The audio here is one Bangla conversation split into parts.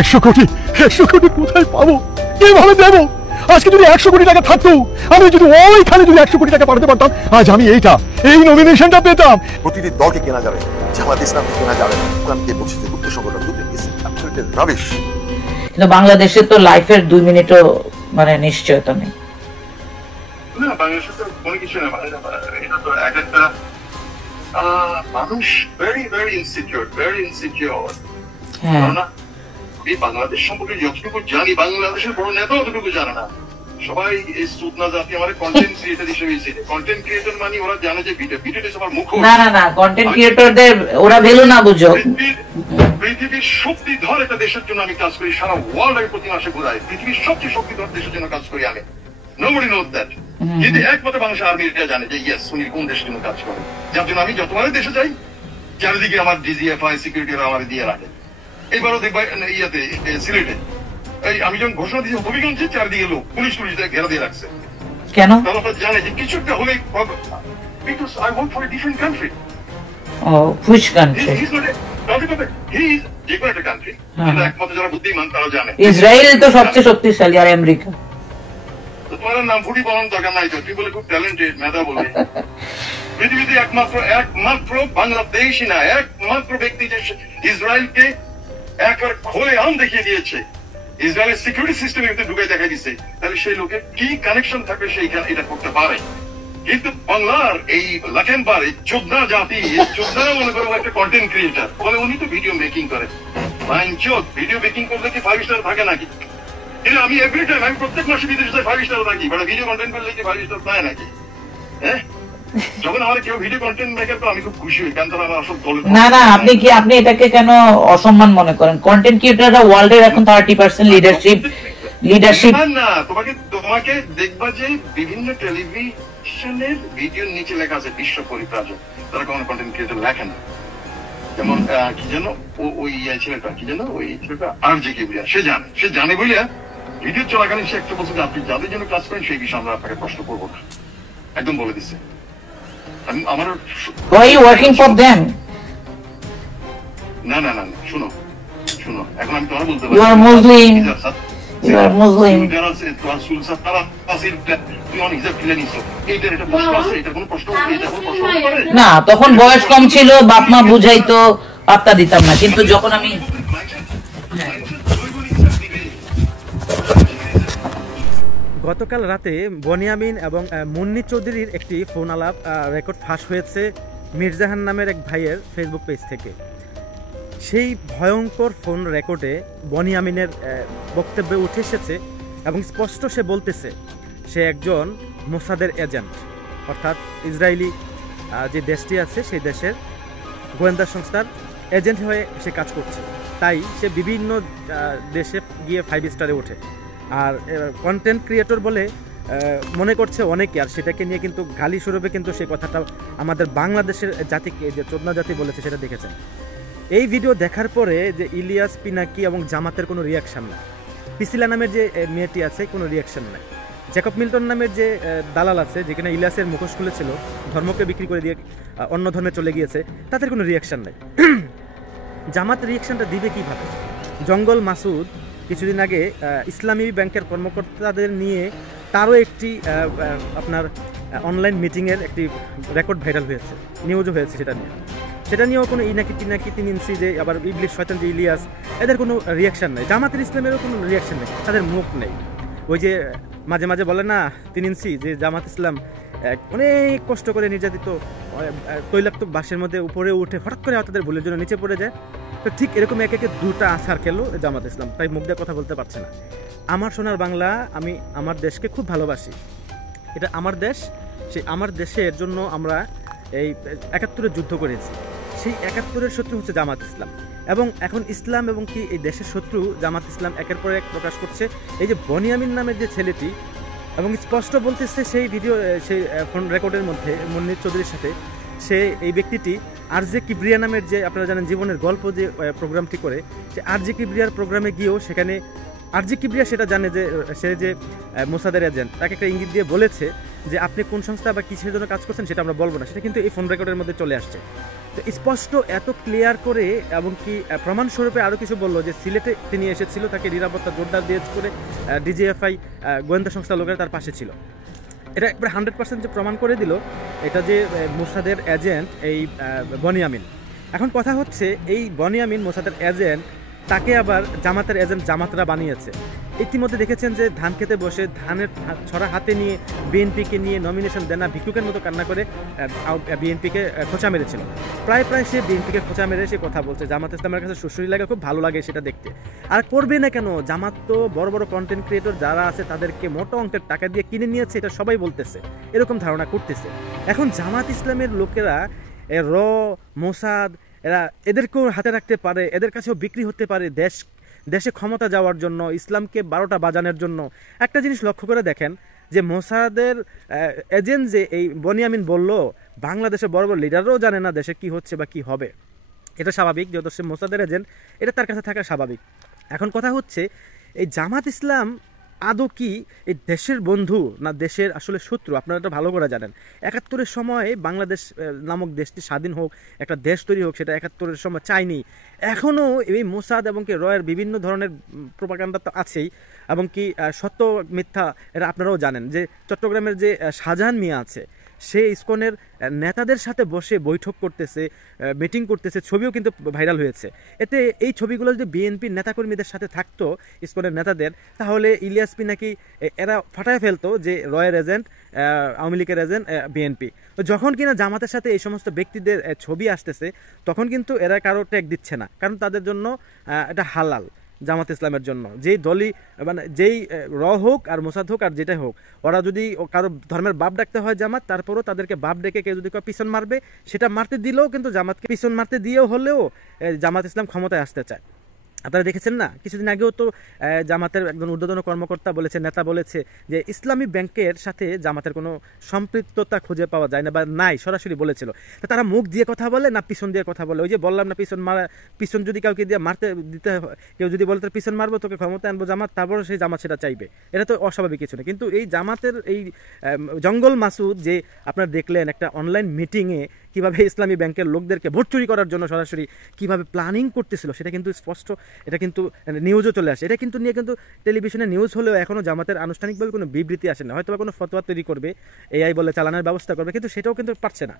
100 কোটি 100 কোটি কোথায় পাবো, কিভাবে দেবো? আজকে যদি 100 কোটি টাকা থাকতো, আমি যদি ওইখানে যদি 100 কোটি টাকা পাঠাতে পারতাম, আজ আমি এই নমিনেশনটা পেতাম। প্রতিটি দলকে কেনা যাবে, জামাত ইসলামকে কেনা যাবে না। কোরআনকে বলছে যে গুপ্ত সংগঠন রাবিশ। কিন্তু বাংলাদেশে তো লাইফের 2 মিনিটও মানে নিশ্চয়তা নেই। না, বাংলাদেশে তো কোনো কিছু না, এটা তো এক একটা মানুষ very insecure। হ্যাঁ, এই বাংলাদেশ সম্পর্কে যতটুকু জানি, বাংলাদেশের বড় নেতা অতটুকু জানে না। সবাই এই সুতনা জাতি আমার কন্টেন্ট ক্রিয়েটর হিসেবে এসেছে। কন্টেন্ট ক্রিয়েটর মানে ওরা জানে যে ভিডিওটা সবার মুখ। না কন্টেন্ট ক্রিয়েটরদের ওরা ভ্যালু না বুঝো। পৃথিবীর শক্তিধর একটা দেশের জন্য আমি কাজ করি, সারা ওয়ার্ল্ড আমি প্রতি মাসে ঘুরাই। পৃথিবীর সবচেয়ে শক্তিধর দেশের জন্য কাজ করি আমি। Nobody knows that। কিন্তু একমাত্র বাংলাদেশের আর্মিরা জানে যে ইয়েস উনি কোন দেশের জন্য কাজ করে। যার জন্য আমি যতবার দেশে যাই, চারিদিকে আমার ডিজিএফআই সিকিউরিটিরা আমার দিয়ে রাখে। এবারও দেখবা ইয়াতে সিলেটে আমি যখন ঘোষণা দিয়েছি হবিগঞ্জে, চারদিকে লোক পুলিশ ঘেরা দিয়ে রাখছে। কেন? তারা জানে যে কিছু একটা হলে, because I work for a different country. Oh, which country? He's not he is যে কোনো একটা কান্ট্রি। কিন্তু একমাত্র যারা বুদ্ধিমান তারা জানে ইসরায়েল তো সবচেয়ে শক্তিশালী, আর আমেরিকা। তোমার নাম ফুটি বলার দরকার নাই তো, তুই বলে খুব ট্যালেন্টেড মেধা বলে। পৃথিবীতে একমাত্র বাংলাদেশই না, একমাত্র ব্যক্তি যে ইসরায়েলকে একবার খোলে আম দেখিয়ে দিয়েছে, ইসরায়েলের সিকিউরিটি সিস্টেম এতে ঢুকে দেখা দিচ্ছে। তাহলে সেই লোকের কি কানেকশন থাকবে সেইখানে এটা করতে পারে। কিন্তু বাংলার এই লাখেনবার এই চোদ্দা জাতি, চোদ্দা মনে করো একটা কন্টেন্ট ক্রিয়েটার বলে উনি তো ভিডিও মেকিং করে। ভিডিও মেকিং করলে কি 5 স্টার থাকে নাকি? কিন্তু আমি এভরি টাইম, আমি প্রত্যেক মাসে বিদেশে 5 স্টার থাকি, বাট ভিডিও কন্টেন্ট করলে কি 5 স্টার পায় নাকি? হ্যাঁ, যখন আমার কেউ ভিডিও কন্টেন্ট মেকার তো আমি খুব খুশি হই, কারণ তারা আমার আসল দল। না আপনি এটাকে কেন অসম্মান মনে করেন? কন্টেন্ট ক্রিয়েটররা ওয়ার্ল্ডের এখন 30% লিডারশিপ। না, তোমাকে দেখবা যে বিভিন্ন টেলিভিশনের ভিডিওর নিচে লেখা আছে বিশ্ব পরিব্রাজক। তারা কোনো কন্টেন্ট ক্রিয়েটর লেখে না। যেমন কি যেন ওই ছেলেটা, কি যেন ওই ছেলেটা RJ কিবরিয়া, সে জানে বলে ভিডিও চলাকালীন সে একটা বলছে যে আপনি যাদের জন্য কাজ করেন সেই বিষয়ে আমরা আপনাকে প্রশ্ন করবো না, একদম বলে দিচ্ছে। আমার ওয়ার্কিং ফর দেম। না, শুনো, এখন আমি তোমার বলতে পারি, ইউ আর মুসলিম। না, তখন বয়স কম ছিল, বাপ মা বুঝাইতো, পাত্তা দিতাম না। কিন্তু যখন আমি গতকাল রাতে বনিয়ামিন এবং মুন্নি চৌধুরীর একটি ফোন আলাপ রেকর্ড ফাঁস হয়েছে মির্জাহান নামের এক ভাইয়ের ফেসবুক পেজ থেকে। সেই ভয়ঙ্কর ফোন রেকর্ডে বনিয়ামিনের বক্তব্যে উঠে এসেছে এবং স্পষ্ট সে বলতেছে সে একজন মোসাদের এজেন্ট, অর্থাৎ ইসরায়েলি যে দেশটি আছে সেই দেশের গোয়েন্দা সংস্থার এজেন্ট হয়ে সে কাজ করছে। তাই সে বিভিন্ন দেশে গিয়ে 5 স্টারে ওঠে। আর কন্টেন্ট ক্রিয়েটর বলে মনে করছে অনেকে, আর সেটাকে নিয়ে কিন্তু গালি স্বরূপে কিন্তু সেই কথাটা আমাদের বাংলাদেশের জাতিকে যে চোদনা জাতি বলেছে সেটা দেখেছেন। এই ভিডিও দেখার পরে যে ইলিয়াস, পিনাকি এবং জামাতের কোনো রিয়াকশান নাই, পিসিলা নামের যে মেয়েটি আছে কোনো রিয়াকশান নাই, জ্যাকব মিল্টন নামের যে দালাল আছে যেখানে ইলিয়াসের মুখোশ খুলেছিল, ধর্মকে বিক্রি করে দিয়ে অন্য ধর্মে চলে গিয়েছে, তাদের কোনো রিয়াকশান নাই। জামাত রিয়াকশানটা দিবে কীভাবে? জঙ্গল মাসুদ কিছুদিন আগে ইসলামী ব্যাংকের কর্মকর্তাদের নিয়ে তারও একটি আপনার অনলাইন মিটিংয়ের একটি রেকর্ড ভাইরাল হয়েছে, নিউজও হয়েছে সেটা নিয়েও কোনো ইনাকি টিনাকি 3 ইঞ্চি যে আবার ইবলিশ শয়তান যে ইলিয়াস, এদের কোনো রিয়াকশান নেই। জামাতের ইসলামেরও কোনো রিয়াকশান নেই, তাদের মুখ নেই। ওই যে মাঝে মাঝে বলে না 3 ইঞ্চি, যে জামাত ইসলাম অনেক কষ্ট করে নির্যাতিত তৈলাক্ত বাসের মধ্যে উপরে উঠে হঠাৎ করে তাদের ভুলের জন্য নিচে পড়ে যায়, তো ঠিক এরকম একে 2টা আছাড় খেলো জামাত ইসলাম, তাই মুখ দিয়ে কথা বলতে পারছে না। আমার সোনার বাংলা, আমি আমার দেশকে খুব ভালোবাসি, এটা আমার দেশ, সেই আমার দেশের জন্য আমরা এই 71-এর যুদ্ধ করেছি। সেই 71-এর শত্রু হচ্ছে জামাত ইসলাম, এবং এখন ইসলাম এবং কি এই দেশের শত্রু জামাত ইসলাম একের পর এক প্রকাশ করছে। এই যে বনিয়ামিন নামের যে ছেলেটি, এবং স্পষ্ট বলতেছে সেই ভিডিও, সেই ফোন রেকর্ডের মধ্যে মুন্নি চৌধুরীর সাথে সে এই ব্যক্তিটি RJ কিবরিয়া নামের যে আপনারা জানেন জীবনের গল্প যে প্রোগ্রামটি করে, সে RJ কিবরিয়ার প্রোগ্রামে গিয়েও সেখানে RJ কিবরিয়া সেটা জানে যে সে যে মোসাদের এজেন্ট, তাকে একটা ইঙ্গিত দিয়ে বলেছে যে আপনি কোন সংস্থা বা কিসের জন্য কাজ করছেন সেটা আমরা বলবো না, সেটা কিন্তু এই ফোন রেকর্ডের মধ্যে চলে আসছে। তো স্পষ্ট এত ক্লিয়ার করে এবং কি প্রমাণস্বরূপে আরও কিছু বললো যে সিলেটে তিনি এসেছিল, তাকে নিরাপত্তা জোরদার দিয়ে করে ডিজিএফআই গোয়েন্দা সংস্থা লোকেরা তার পাশে ছিল। এটা একবার 100% যে প্রমাণ করে দিল এটা যে মোসাদের এজেন্ট এই বনিয়ামিন। এখন কথা হচ্ছে এই বনিয়ামিন মোসাদের এজেন্ট, তাকে আবার জামাতের এজেন্ট জামাতরা বানিয়েছে। ইতিমধ্যে দেখেছেন যে ধান খেতে বসে ধানের ছড়া হাতে নিয়ে বিএনপিকে নিয়ে নমিনেশন দেন না, ভিক্ষুকের মতো কান্না করে বিএনপিকে খোঁচা মেরেছিল। প্রায় সে বিএনপিকে খোঁচা মেরে সে কথা বলছে জামাত ইসলামের কাছে সুশ্রী লাগে, খুব ভালো লাগে সেটা দেখতে। আর করবে না কেন, জামাত তো বড় বড় কন্টেন্ট ক্রিয়েটর যারা আছে তাদেরকে মোটা অঙ্কের টাকা দিয়ে কিনে নিয়েছে, এটা সবাই বলতেছে, এরকম ধারণা করতেছে। এখন জামাত ইসলামের লোকেরা মোসাদ এদেরকেও হাতে রাখতে পারে, এদের কাছেও বিক্রি হতে পারে দেশে ক্ষমতা যাওয়ার জন্য, ইসলামকে 12টা বাজানোর জন্য। একটা জিনিস লক্ষ্য করে দেখেন যে মোসাদের এজেন্ট যে এই বনিয়ামিন বলল, বাংলাদেশের বড় বড় লিডাররাও জানে না দেশে কি হচ্ছে বা কি হবে। এটা স্বাভাবিক, যেহেতু সে মোসাদের এজেন্ট, এটা তার কাছে থাকা স্বাভাবিক। এখন কথা হচ্ছে এই জামাত ইসলাম আদৌ কি এই দেশের বন্ধু না দেশের আসলে শত্রু? আপনারা এটা ভালো করে জানেন। 71-এর সময় বাংলাদেশ নামক দেশটি স্বাধীন হোক, একটা দেশ তৈরি হোক, সেটা 71-এর সময় চাইনি। এখনও এই মোসাদ এবং কি রয়ের বিভিন্ন ধরনের প্রোপাগান্ডা তো আছেই, এবং কি সত্য মিথ্যা এটা আপনারাও জানেন যে চট্টগ্রামের যে শাহজাহান মিয়া আছে, সে ইসকনের নেতাদের সাথে বসে বৈঠক করতেছে, মিটিং করতেছে, ছবিও কিন্তু ভাইরাল হয়েছে। এতে এই ছবিগুলো যদি বিএনপির নেতাকর্মীদের সাথে থাকতো, ইসকনের নেতাদের, তাহলে ইলিয়াস পিনাকি এরা ফাটায় ফেলতো যে রয়ের এজেন্ট, আওয়ামী লীগের এজেন্ট বিএনপি। তো যখন কিনা জামাতের সাথে এই সমস্ত ব্যক্তিদের ছবি আসতেছে, তখন কিন্তু এরা কারো ট্যাগ দিচ্ছে না, কারণ তাদের জন্য এটা হালাল। জামাত ইসলামের জন্য যেই দলই মানে যেই হোক আর মোসাদ হোক আর যেটাই হোক, ওরা যদি কারো ধর্মের বাপ ডাকতে হয় জামাত, তারপরও তাদেরকে বাপ ডেকে কেউ যদি পিছন মারবে, সেটা মারতে দিলেও কিন্তু জামাতকে পিছন মারতে দিয়েও হলেও জামাত ইসলাম ক্ষমতায় আসতে চায়। আপনারা দেখেছেন না, কিছুদিন আগেও তো জামাতের একজন ঊর্ধ্বতন কর্মকর্তা বলেছে, নেতা বলেছে যে ইসলামী ব্যাংকের সাথে জামাতের কোনো সম্পৃক্ততা খুঁজে পাওয়া যায় না বা নাই, সরাসরি বলেছিল। তো তারা মুখ দিয়ে কথা বলে না পিছন দিয়ে কথা বলে? ওই যে বললাম না, পিছন যদি কাউকে দিয়ে মারতে দিতে, কেউ যদি বলে তোর পিছন মারবো, তোকে ক্ষমতা আনবো জামাত, তারপরে সেই জামাত সেটা চাইবে, এটা তো অস্বাভাবিক কিছু না। কিন্তু এই জামাতের এই জঙ্গল মাসুদ যে আপনারা দেখলেন একটা অনলাইন মিটিংয়ে কিভাবে ইসলামী ব্যাংকের লোকদেরকে ভোট চুরি করার জন্য সরাসরি কিভাবে প্ল্যানিং করতেছিল, সেটা কিন্তু স্পষ্ট, এটা কিন্তু নিউজও চলে আসে। এটা কিন্তু নিয়ে কিন্তু টেলিভিশনে নিউজ হলেও এখনও জামাতের আনুষ্ঠানিকভাবে কোনো বিবৃতি আসে না। হয়তো বা কোনো ফতোয়া তৈরি করবে, এআই বলে চালানোর ব্যবস্থা করবে, কিন্তু সেটাও কিন্তু পারছে না।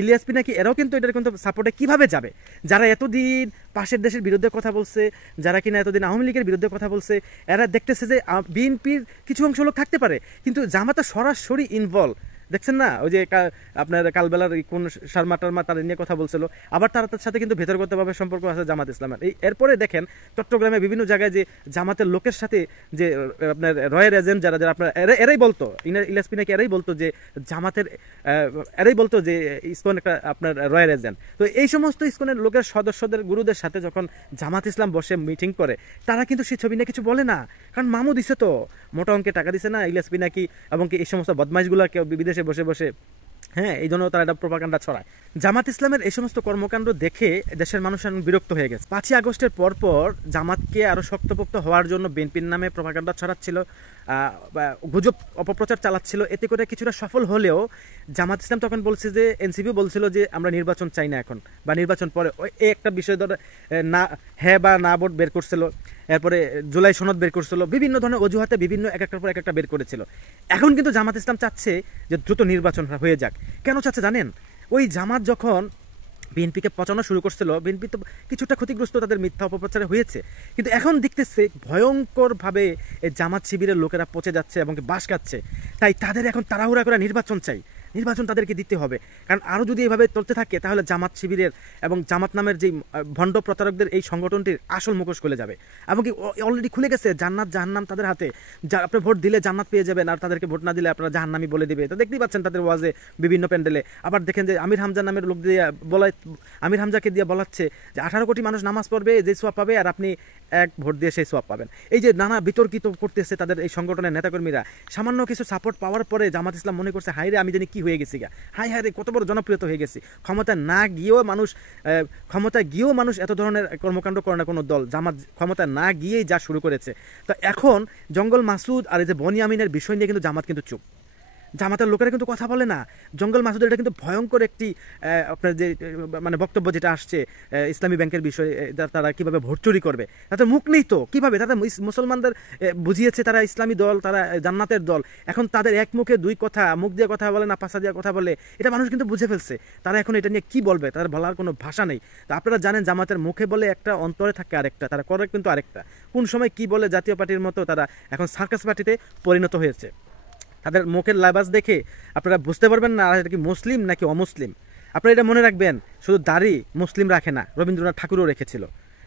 ইলিয়াস পিনাকি এরাও কিন্তু এটার কিন্তু সাপোর্টে কিভাবে যাবে? যারা এতদিন পাশের দেশের বিরুদ্ধে কথা বলছে, যারা কিনা এতদিন আওয়ামী লীগের বিরুদ্ধে কথা বলছে, এরা দেখতেছে যে বিএনপির কিছু অংশ লোক থাকতে পারে, কিন্তু জামাতে সরাসরি ইনভলভ। দেখছেন না, ওই যে আপনার কালবেলার কোন শর্মা টার্মা তাদের নিয়ে কথা বলছিল, আবার তার সাথে কিন্তু ভেতরগতভাবে সম্পর্ক আছে জামাত ইসলামের। এরপরে দেখেন চট্টগ্রামে বিভিন্ন জায়গায় যে জামাতের লোকের সাথে যে আপনার রয়ের এজেন্ট যারা যারা আপনার এরাই বলতো, ইলিয়াস পিনাকি এরাই বলতো যে জামাতের, এরাই বলতো যে ইসকন একটা আপনার রয়ের এজেন্ট। তো এই সমস্ত ইসকনের লোকের সদস্যদের গুরুদের সাথে যখন জামাত ইসলাম বসে মিটিং করে, তারা কিন্তু সেই ছবি নিয়ে কিছু বলে না, কারণ মামু দিছে তো, মোটা অঙ্কে টাকা দিছে না ইলিয়াস পিনাকি এবং কি এই সমস্ত বদমাইশগুলোকে বিদেশে বসে বসে, হ্যাঁ, এই জন্য তারা একটা প্রোপাগান্ডা ছড়ায়। জামাত ইসলামের এই সমস্ত কর্মকাণ্ড দেখে দেশের মানুষ বিরক্ত হয়ে গেছে। 5ই আগস্টের পরপর জামাতকে আরো শক্তপোক্ত হওয়ার জন্য বিএনপির নামে প্রোপাগান্ডা ছড়াচ্ছিল, গুজব অপপ্রচার চালাচ্ছিল। এতে করে কিছুটা সফল হলেও জামাত ইসলাম তখন বলছে যে, এনসিপি বলছিল যে আমরা নির্বাচন চাই না এখন, বা নির্বাচন পরে, এই একটা বিষয় ধরে না হ্যাঁ বা না ভোট বের করছিল। এরপরে জুলাই সনদ বের করছিল, বিভিন্ন ধরনের অজুহাতে বিভিন্ন এক একটার পর এক একটা বের করেছিল। এখন কিন্তু জামাত ইসলাম চাচ্ছে যে দ্রুত নির্বাচন হয়ে যাক। কেন চাচ্ছে জানেন? ওই জামাত যখন বিএনপিকে পচানো শুরু করছিল, বিএনপি তো কিছুটা ক্ষতিগ্রস্ত তাদের মিথ্যা অপপ্রচারে হয়েছে, কিন্তু এখন দেখতেছে ভয়ঙ্করভাবে এই জামাত শিবিরের লোকেরা পচে যাচ্ছে এবং বাস খাচ্ছে। তাই তাদের এখন তাড়াহুড়া করে নির্বাচন চাই, নির্বাচন তাদেরকে দিতে হবে। কারণ আরও যদি এভাবে চলতে থাকে তাহলে জামাত শিবিরের এবং জামাত নামের যেই ভণ্ড প্রতারকদের এই সংগঠনটির আসল মুখোশ খুলে যাবে। এমনকি অলরেডি খুলে গেছে, জান্নাত জাহান্নাম তাদের হাতে। আপনি ভোট দিলে জান্নাত পেয়ে যাবেন, আর তাদেরকে ভোট না দিলে আপনারা জাহান্নামি বলে দিবে। তো দেখতেই পাচ্ছেন তাদের ওয়াজে বিভিন্ন প্যান্ডেলে। আবার দেখেন যে আমির হামজা নামের লোক দিয়ে বলায়, আমির হামজাকে দিয়ে বলাচ্ছে যে 18 কোটি মানুষ নামাজ পড়বে, যে সোয়াব পাবে, আর আপনি এক ভোট দিয়ে সেই সোয়াব পাবেন। এই যে নানা বিতর্কিত করতেছে তাদের এই সংগঠনের নেতাকর্মীরা। সামান্য কিছু সাপোর্ট পাওয়ার পরে জামাত ইসলাম মনে করছে, হাই রে আমি জানি কি হয়ে গেছি গা, হাই হাই রে কত বড় জনপ্রিয়তা হয়ে গেছি। ক্ষমতায় গিয়েও মানুষ এত ধরনের কর্মকাণ্ড করে না কোনো দল, জামাত ক্ষমতায় না গিয়েই যা শুরু করেছে। তো এখন জঙ্গল মাসুদ আর এই যে বনিয়ামিনের বিষয় নিয়ে কিন্তু জামাত কিন্তু চুপ। জামাতের লোকেরা কিন্তু কথা বলে না। জঙ্গল মাসুদের এটা কিন্তু ভয়ঙ্কর একটি আপনার যে মানে বক্তব্য যেটা আসছে ইসলামী ব্যাংকের বিষয়ে, তারা কিভাবে ভোট চুরি করবে, তাদের মুখ নেই তো কিভাবে তারা মুসলমানদের বুঝিয়েছে তারা ইসলামী দল, তারা জান্নাতের দল, এখন তাদের এক মুখে দুই কথা, মুখ দিয়ে কথা বলে না পাশা দিয়ে কথা বলে, এটা মানুষ কিন্তু বুঝে ফেলছে। তারা এখন এটা নিয়ে কি বলবে, তাদের বলার কোনো ভাষা নেই। তো আপনারা জানেন জামাতের মুখে বলে একটা, অন্তরে থাকে আরেকটা, তারা করে কিন্তু আরেকটা। কোন সময় কি বলে জাতীয় পার্টির মতো তারা এখন সার্কাস পার্টিতে পরিণত হয়েছে। তাদের মুখের লাবাস দেখে আপনারা বুঝতে পারবেন না এটা কি মুসলিম নাকি অমুসলিম। আপনারা এটা মনে রাখবেন, শুধু দাড়ি মুসলিম রাখে না, রবীন্দ্রনাথ ঠাকুরও রেখেছিল।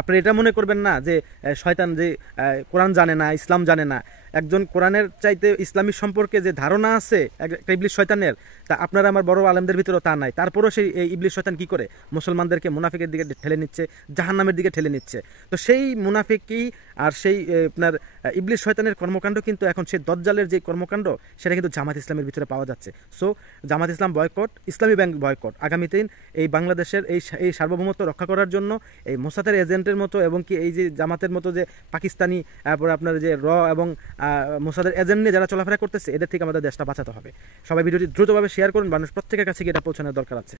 আপনারা এটা মনে করবেন না যে শয়তান যে কোরআন জানে না, ইসলাম জানে না। একজন কোরআনের চাইতে ইসলামী সম্পর্কে যে ধারণা আছে একটা ইবলিশ শয়তানের, তা আপনারা আমার বড় আলেমদের ভিতরেও তা নাই। তারপরও সেই ইবলিশ শয়তান কি করে মুসলমানদেরকে মুনাফিকের দিকে ঠেলে নিচ্ছে, জাহান্নামের দিকে ঠেলে নিচ্ছে। তো সেই মুনাফিকি আর সেই আপনার ইবলিশ শয়তানের কর্মকাণ্ড কিন্তু এখন সেই দজ্জালের যে কর্মকাণ্ড সেটা কিন্তু জামাত ইসলামের ভিতরে পাওয়া যাচ্ছে। সো জামাত ইসলাম বয়কট, ইসলামী ব্যাংক বয়কট। আগামী দিন এই বাংলাদেশের এই সার্বভৌমত্ব রক্ষা করার জন্য এই মোসাদের এজেন্টের মতো এবং কি এই যে জামাতের মতো যে পাকিস্তানি আপনার যে এবং মোসাদের এজেন্ট নিয়ে যারা চলাফেরা করতেছে, এদের থেকে আমাদের দেশটা বাঁচাতে হবে। সবাই ভিডিওটি দ্রুতভাবে শেয়ার করুন, মানুষ প্রত্যেকের কাছে গিয়ে এটা পৌঁছানোর দরকার আছে।